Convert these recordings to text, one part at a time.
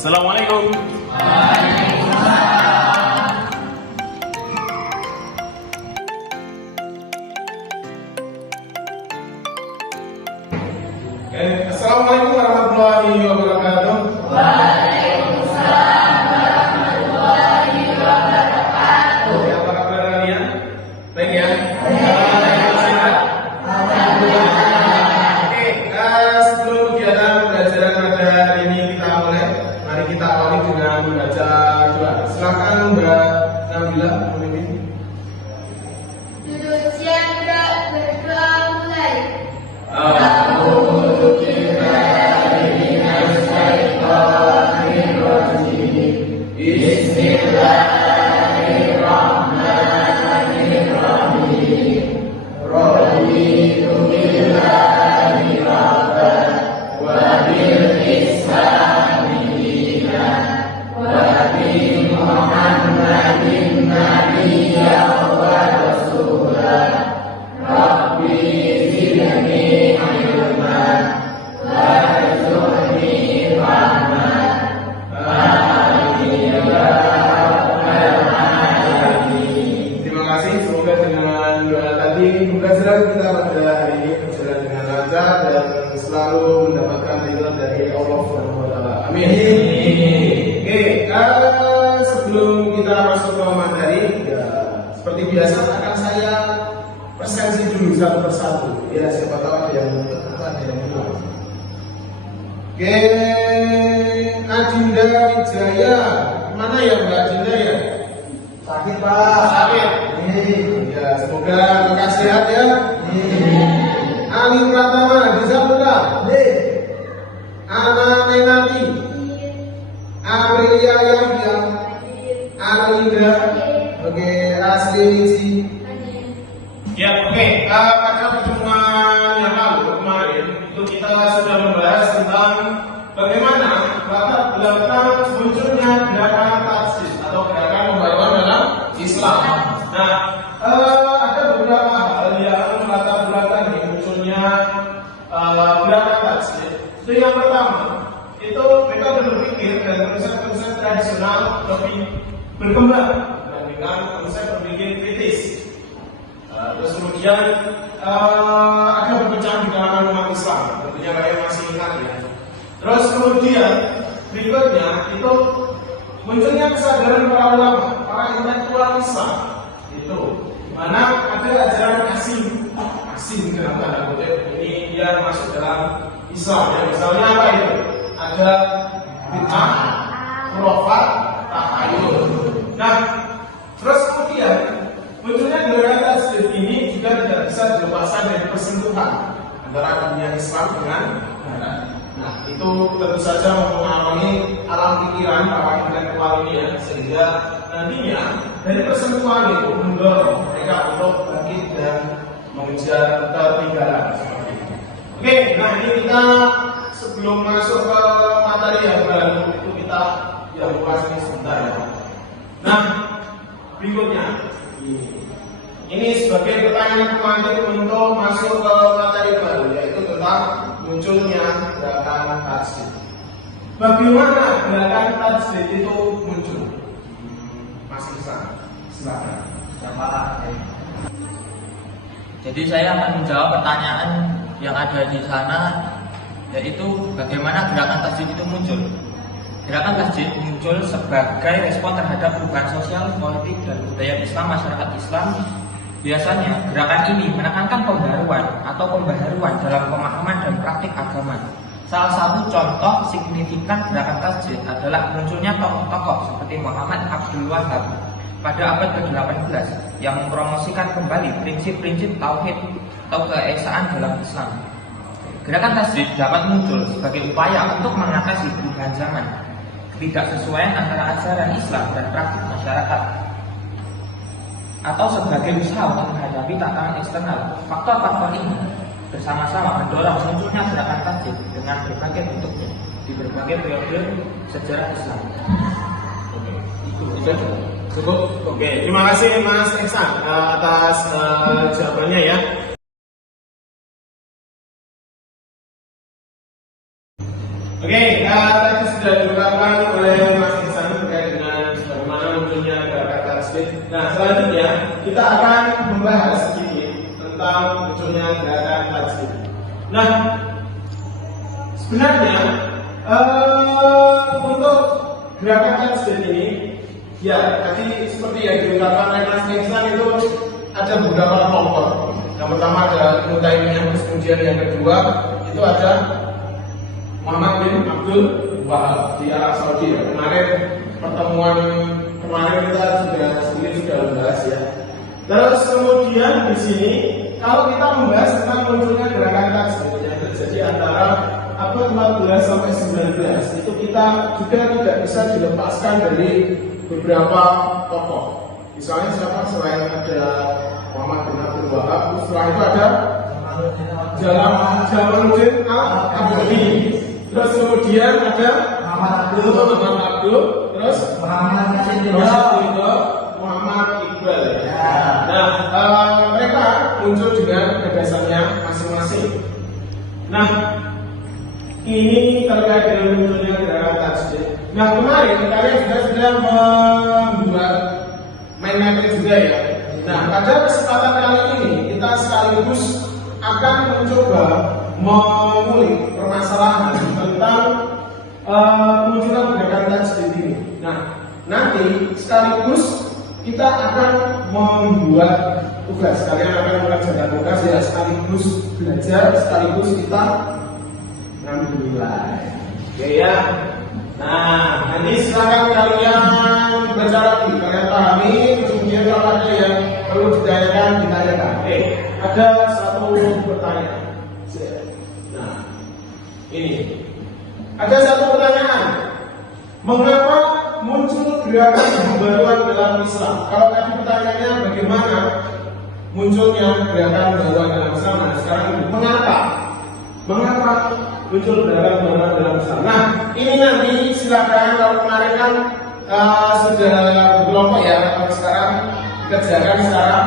Assalamualaikum. Assalamualaikum warahmatullahi wabarakatuh. Waalaikumsalam warahmatullahi wabarakatuh. Ya, apa kabar kalian? Baik ya? Sehat. Oke, sebelum kegiatan pembelajaran pada hari ini kita mulai, mari kita awali dengan membaca doa. Silakan Mbak Nabila memimpin. Duduk siang berdoa mulai. Terima kasih, semoga dengan doa tadi pembelajaran kita pada hari ini berjalan dengan lancar dan selalu mendapatkan ridho dari Allah Subhanahu wa taala. Amin. Oke, sebelum kita masuk ke materi, ya, seperti biasa akan saya presensi dulu satu persatu. Ya, siapa tahu ada yang ada yang hilang. Oke, Adinda Wijaya, mana ya Mbak Adinda ya? Sakit Pak. Sakit. Ya, semoga lekas sehat ya. Ali Pratama bisa buka. Ana Nenati, Aprilia Yahya, Alinda, oke, Asli Nisi. Ya, oke. Pada pertemuan yang lalu kemarin itu kita sudah membahas tentang bagaimana latar belakang munculnya gerakan taksis atau gerakan pembaruan dalam Islam. Nah, ada beberapa hal yang latar belakang munculnya gerakan taksis. Itu yang pertama, itu mereka berpikir dan konsep-konsep tradisional lebih berkembang dibandingkan konsep berpikir kritis. Terus kemudian ada perpecahan di kalangan umat Islam, tentunya kalian masih ingat ya. Terus kemudian berikutnya itu munculnya kesadaran para ulama, para intelektual Islam itu, mana ada ajaran asing dalam tanda kutip ini dia masuk dalam Islam. Ya, misalnya apa itu? Ada bid'ah, khurafat, takhayul. Nah, terus kemudian munculnya gerakan tasdid ini juga tidak bisa dilepaskan dari persentuhan antara dunia Islam dengan Barat. Nah, itu tentu saja mempengaruhi alam pikiran para intelektual ini ya, sehingga nantinya dari persentuhan itu mendorong mereka untuk bangkit dan mengejar ketinggalan seperti itu. Oke, nah ini kita sebelum masuk ke materi yang baru itu kita yang bahas ini sebentar ya. Nah, berikutnya ini sebagai pertanyaan pemantik untuk masuk ke materi baru, yaitu tentang munculnya gerakan tasdid. Bagaimana gerakan tasdid itu muncul? Mas Iksan, silakan. Jadi saya akan menjawab pertanyaan yang ada di sana, yaitu bagaimana gerakan tasdid itu muncul. Gerakan tasdid muncul sebagai respon terhadap perubahan sosial, politik, dan budaya Islam masyarakat Islam. Biasanya gerakan ini menekankan pembaruan atau pembaharuan dalam pemahaman dan praktik agama. Salah satu contoh signifikan gerakan tasdid adalah munculnya tokoh-tokoh seperti Muhammad Abdul Wahab pada abad ke-18 yang mempromosikan kembali prinsip-prinsip tauhid atau keesaan dalam Islam. Gerakan tasdid dapat muncul sebagai upaya untuk mengatasi perubahan zaman, ketidaksesuaian antara ajaran Islam dan praktik masyarakat, atau sebagai usaha untuk menghadapi tantangan eksternal. Faktor-faktor ini bersama-sama mendorong munculnya gerakan tasdid dengan berbagai bentuknya di berbagai periode sejarah Islam. Itu cukup. Oke, terima kasih Mas Iksan atas jawabannya ya. Oke, tadi sudah diungkapkan oleh Mas Ihsan terkait dengan bagaimana munculnya gerakan tasbih. Nah, selanjutnya kita akan membahas sedikit tentang munculnya gerakan tasbih. Nah, sebenarnya untuk gerakan tasbih ini, ya tadi seperti yang diungkapkan oleh Mas Ihsan itu ada beberapa kelompok. Yang pertama ada Ibnu Taimiyah, kemudian yang kedua itu ada Muhammad bin Abdul Wahab di Arab Saudi. Kemarin pertemuan kemarin kita sudah membahas ya. Terus kemudian di sini kalau kita membahas tentang munculnya gerakan tasbih yang terjadi antara abad 14 sampai 19 itu kita juga tidak bisa dilepaskan dari beberapa tokoh. Misalnya siapa selain ada Muhammad bin Abdul Wahab, setelah itu ada Jamaluddin Al-Abadi. Terus kemudian ada Muhammad Abdul, terus Muhammad Iqbal. Nah, mereka muncul dengan gagasannya masing-masing. Nah, ini terkait dengan munculnya gerakan tasbih. Nah, kemarin kalian juga sudah membuat main materi juga ya. Nah, pada kesempatan kali ini kita sekaligus akan mencoba mengulik permasalahan tentang kemunculan gerakan tasbih ini. Nah, nanti sekaligus kita akan membuat tugas. Kalian akan mengerjakan tugas ya, sekaligus belajar, sekaligus kita ngambil nilai. Oke ya. Nah, nanti silakan kalian baca lagi, kalian pahami, kemudian kalau ada yang perlu ditanyakan, ditanyakan. Oke, ada satu pertanyaan. Nah, ini ada satu pertanyaan. Mengapa muncul gerakan pembaruan dalam Islam? Kalau tadi pertanyaannya bagaimana munculnya gerakan pembaruan dalam Islam, nah sekarang mengapa muncul gerakan pembaruan dalam Islam? Nah, ini nanti silakan, kalau kemarin kan sudah berkelompok ya, kalau sekarang kerjakan secara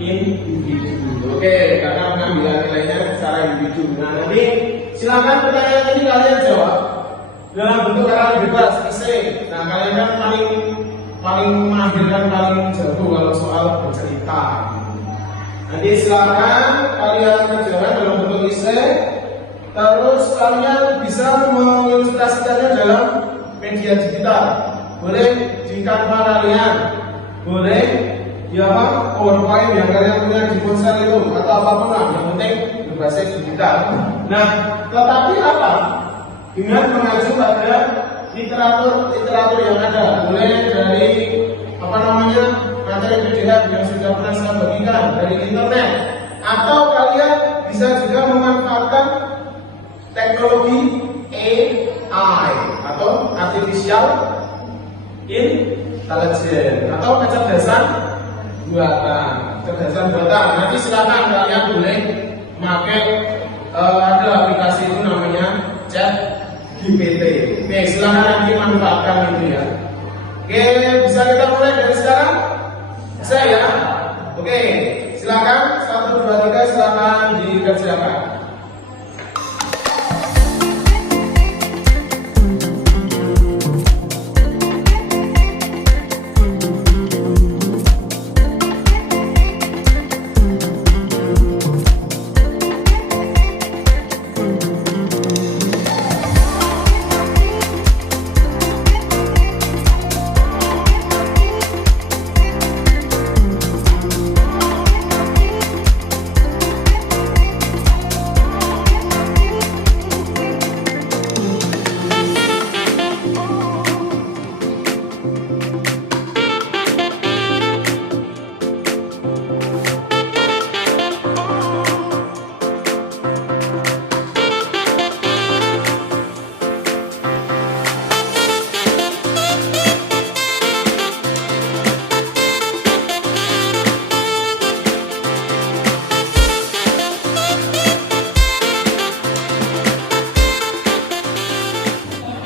individu. Oke, karena pengambilan nilainya secara individu. Nah, nanti silakan pertanyaan ini kalian jawab dalam bentuk kalian bebas, esai. Nah, kalian kan paling mahir dan paling jago kalau soal bercerita. Nanti silakan kalian kerjakan dalam bentuk esai. Terus kalian bisa mengilustrasikannya dalam media digital. Boleh di Canva kalian, boleh ya PowerPoint yang kalian punya di ponsel itu atau apapun lah, yang penting berbasis digital. Nah, tetapi apa? Dengan mengacu pada literatur yang ada, mulai dari materi PDF yang sudah pernah saya bagikan dari internet, atau kalian bisa juga memanfaatkan teknologi AI atau artificial intelligence atau kecerdasan buatan. Nanti silakan kalian boleh memakai ada aplikasi itu namanya ChatGPT. Oke, silakan nanti manfaatkan itu ya. Oke, bisa kita mulai dari sekarang? Bisa ya? Oke, silakan 1, 2, 3 silakan dikerjakan.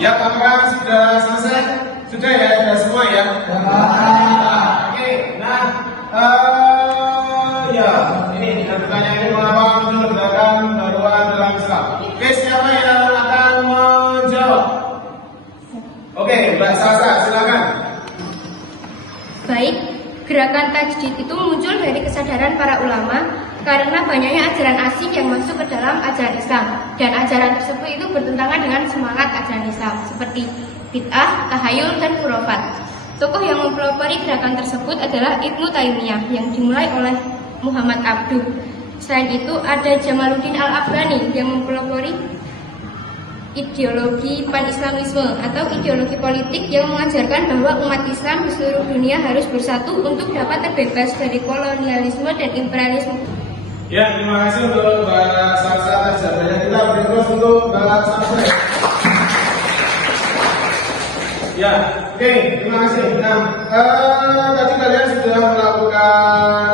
Ya, apakah sudah selesai? Sudah ya, sudah semua ya? Oke, nah, ya, ini pertanyaan ini mengapa muncul gerakan pembaruan dalam Islam? Oke, siapa yang akan menjawab? Gerakan tajdid itu muncul dari kesadaran para ulama karena banyaknya ajaran asing yang masuk ke dalam ajaran Islam, dan ajaran tersebut itu bertentangan dengan semangat ajaran Islam seperti bid'ah, tahayul, dan khurafat. Tokoh yang mempelopori gerakan tersebut adalah Ibnu Taimiyah yang dimulai oleh Muhammad Abduh. Selain itu ada Jamaluddin Al-Afghani yang mempelopori ideologi pan-islamisme atau ideologi politik yang mengajarkan bahwa umat Islam di seluruh dunia harus bersatu untuk dapat terbebas dari kolonialisme dan imperialisme. Ya, terima kasih untuk Mbak Salsa atas jawabannya. Kita beri terus untuk Mbak Salsa. Ya, oke, terima kasih. Nah, tadi kalian sudah melakukan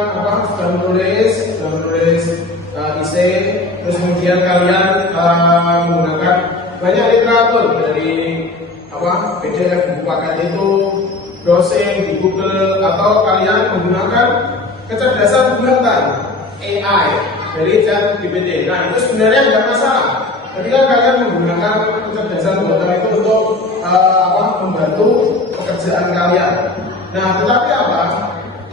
sudah menulis essay, terus kemudian kalian menggunakan banyak literatur dari PDF buku paket itu, browsing di Google, atau kalian menggunakan kecerdasan buatan AI dari ChatGPT. Nah, itu sebenarnya tidak masalah ketika kalian menggunakan kecerdasan buatan itu untuk membantu pekerjaan kalian. Nah, tetapi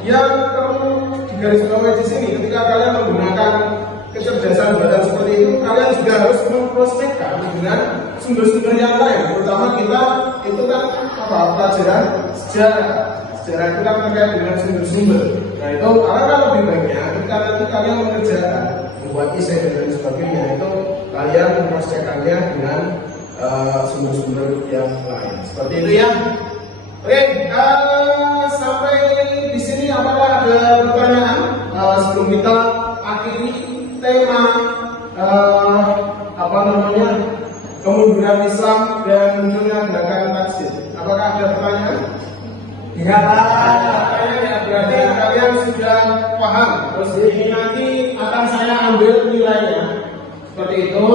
yang perlu digarisbawahi di sini, ketika kalian menggunakan kecerdasan buatan seperti itu, kalian juga harus memprospekkan dengan sumber-sumber yang lain. Terutama kita itu kan pelajaran sejarah. Sejarah itu kan terkait dengan sumber-sumber. Nah, itu alangkah lebih baiknya ketika nanti kalian mengerjakan, membuat essay dan lain sebagainya, itu kalian memprospekkannya dengan sumber-sumber yang lain. Seperti itu ya. Oke, sampai di sini apakah ada pertanyaan sebelum kita akhiri tema kemunduran Islam dan munculnya gerakan tajdid? Apakah ada pertanyaan? Tidak ada. Berarti kalian sudah paham. Terus ini nanti akan saya ambil nilainya seperti itu.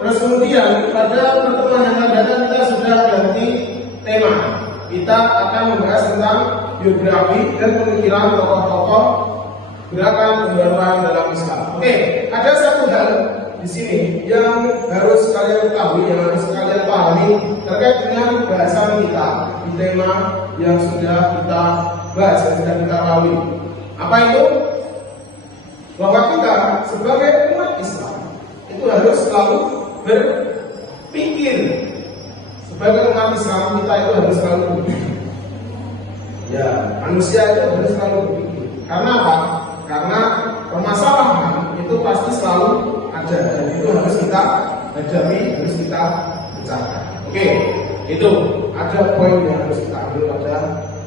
Terus kemudian pada pertemuan yang akan datang kita sudah ganti tema. Kita akan membahas tentang biografi dan pemikiran tokoh-tokoh gerakan pembaruan dalam Islam. Oke, ada satu hal di sini yang harus kalian ketahui, yang harus kalian pahami terkait dengan bahasan kita di tema yang sudah kita bahas, yang sudah kita lalui. Apa itu? Bahwa kita sebagai umat Islam itu harus selalu berpikir. Sebagai umat Islam kita itu harus selalu berpikir. Ya, manusia itu harus selalu berpikir. Karena apa? Karena permasalahan itu pasti selalu ada dan itu harus kita hadapi, harus kita pecahkan. Oke, itu ada poin yang harus kita ambil pada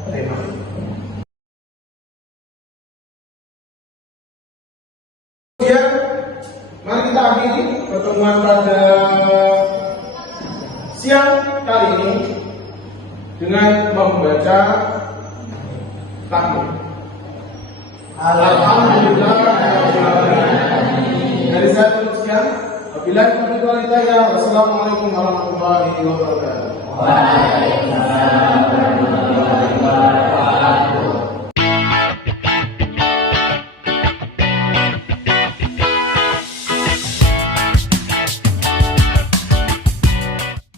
tema ini. Kemudian, mari kita akhiri pertemuan pada siang kali ini dengan membaca takbir. Alhamdulillah. Dari saya tutup sekian. Wabillahi taufiq wal hidayah. Wassalamualaikum warahmatullahi wabarakatuh. Waalaikumsalam warahmatullahi wabarakatuh.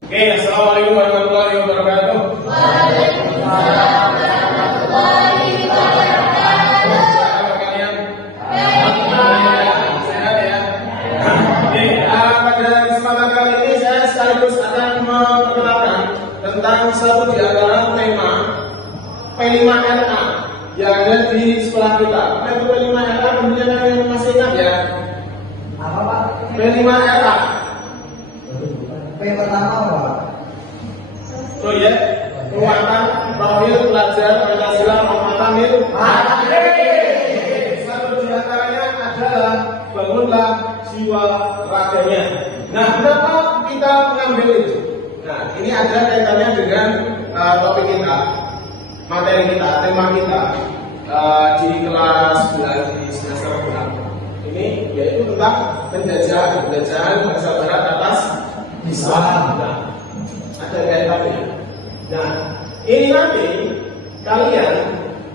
Oke, assalamualaikum warahmatullahi wabarakatuh. Waalaikumsalam warahmatullahi wabarakatuh. Sehat ya. Oke, pada kesempatan kali ini saya sekaligus akan memperkenalkan tentang satu di antara tema P5RA yang ada di sekolah kita. Apa itu P5RA? Kemudian kalian masih ingat ya? Apa Pak? P5RA. P pertama apa? Proyek penguatan profil pelajar Pancasila Rahmatanil Alamin. Satu di antaranya adalah bangunlah jiwa raganya. Nah, kenapa kita mengambil itu? Nah, ini ada kaitannya dengan topik kita, materi kita, tema kita di kelas 9 di semester 6. Ini yaitu tentang penjajahan bangsa Barat atas Islam. Nah, ada kaitannya. Nah, ini nanti kalian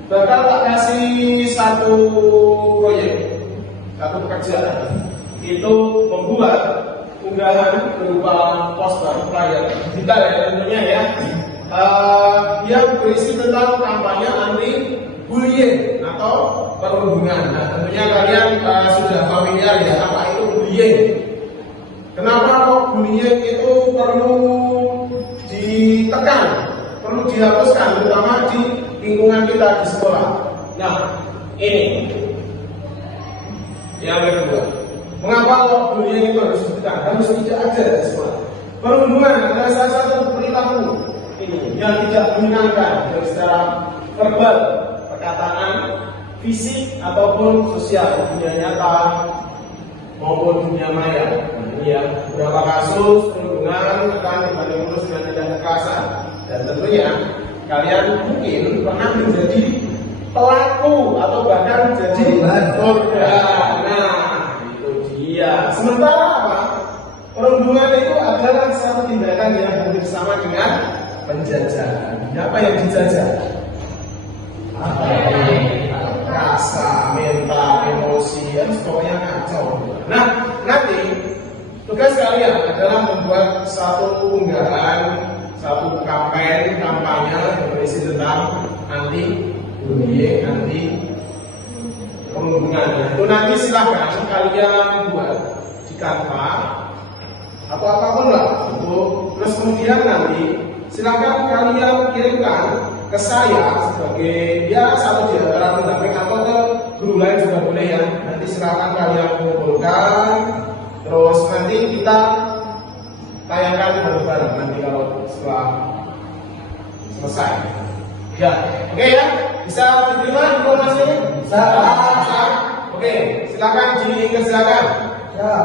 bakal tak kasih satu proyek, satu pekerjaan, itu membuat unggahan berupa poster flyer digital ya tentunya ya, yang berisi tentang kampanye anti bullying atau perundungan. Nah, tentunya kalian sudah familiar ya apa itu bullying. Kenapa kok bullying itu perlu ditekan, perlu dihapuskan, terutama di lingkungan kita di sekolah. Nah, ini yang kedua. Mengapa kok bullying itu harus ditekan? Harus tidak ada di sekolah. Perundungan adalah salah satu perilaku ini yang tidak menyenangkan dari secara verbal, perkataan, fisik ataupun sosial, dunia nyata maupun dunia maya. Ya, beberapa kasus perundungan akan berbanding lurus dengan tindak kekerasan, dan tentunya kalian mungkin pernah menjadi pelaku atau bahkan jadi korban. Nah, itu dia. Sementara apa? Perundungan itu adalah satu tindakan yang hampir sama dengan penjajahan. Apa yang dijajah? Rasa, mental, emosi, dan pokoknya kacau. Nah, nanti tugas kalian adalah membuat satu unggahan, satu kampanye yang berisi tentang anti bullying, anti perundungan. Itu nanti silakan kalian buat di Canva atau apapun lah. Terus kemudian nanti silakan kalian kirimkan ke saya sebagai satu di antara pendamping atau ke guru lain juga boleh ya. Nanti silakan kalian kumpulkan, terus nanti kita tayangkan bareng-bareng nanti kalau setelah selesai. Ya, oke ya, bisa diterima informasinya? Bisa. Oke, silakan dikerjakan. Ya.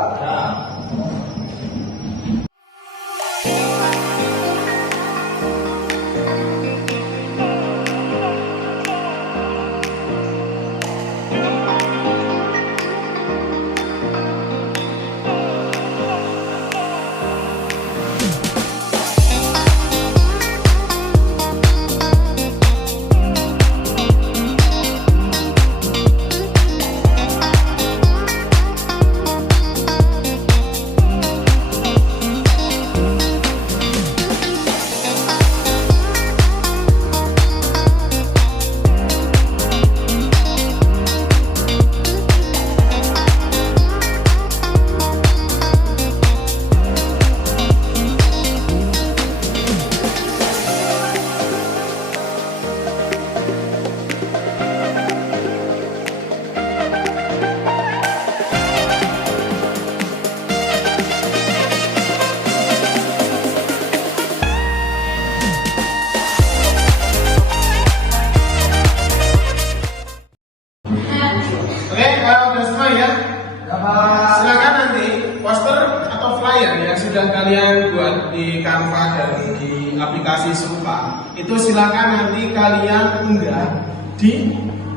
Silakan nanti poster atau flyer yang sudah kalian buat di Canva dan di aplikasi serupa itu silakan nanti kalian unggah di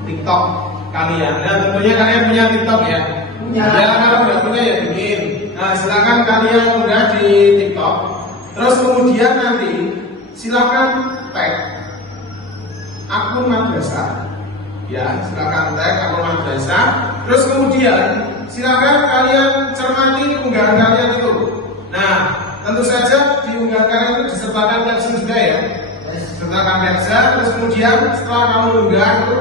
TikTok kalian. Nah, tentunya kalian punya TikTok ya? Punya. Ya, kalau nggak punya ya bikin. Nah, silakan kalian unggah di TikTok. Terus kemudian nanti silakan tag akun madrasah. Ya, silakan tag akun madrasah. Terus kemudian silakan kalian cermati unggahan kalian itu. Nah, tentu saja di unggahan kalian itu disertakan caption juga ya. Sertakan caption. Terus kemudian setelah kamu unggah itu,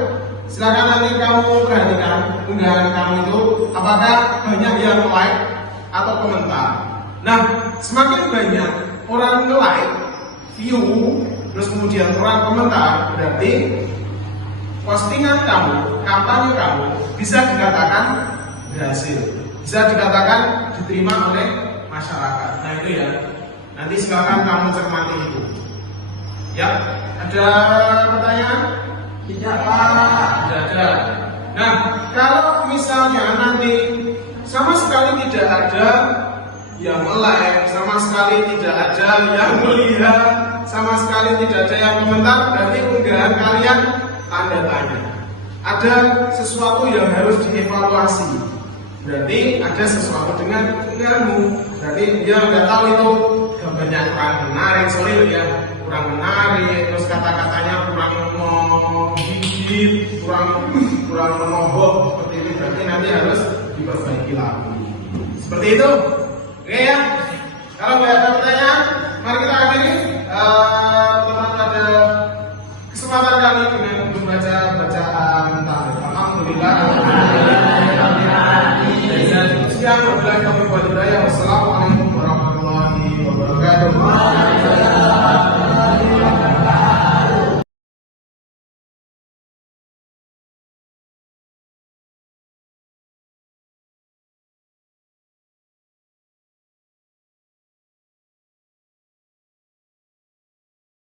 silakan nanti kamu perhatikan unggahan kamu itu apakah banyak yang like atau komentar. Nah, semakin banyak orang like, view, terus kemudian orang komentar, berarti postingan kamu, kampanye kamu bisa dikatakan berhasil, bisa dikatakan diterima oleh masyarakat. Nah itu ya, nanti silakan kamu cermati itu. Ya, ada pertanyaan? Tidak Pak. Tidak ada. Nah, kalau misalnya nanti sama sekali tidak ada yang like, sama sekali tidak ada yang melihat, sama sekali tidak ada yang komentar, berarti unggahan kalian tanda tanya. Ada sesuatu yang harus dievaluasi. Berarti ada sesuatu dengan unggahanmu. Berarti dia nggak tahu itu gambarnya kurang menarik, sorry ya, kurang menarik, terus kata-katanya kurang menggigit, kurang menohok seperti ini. Berarti nanti harus diperbaiki lagi. Seperti itu. Oke ya. Kalau nggak ada pertanyaan, mari kita akhiri. Teman-teman ada kesempatan kali dengan membaca bacaan Alhamdulillah. Sekian wabillahi taufiq wal hidayah. Wassalamualaikum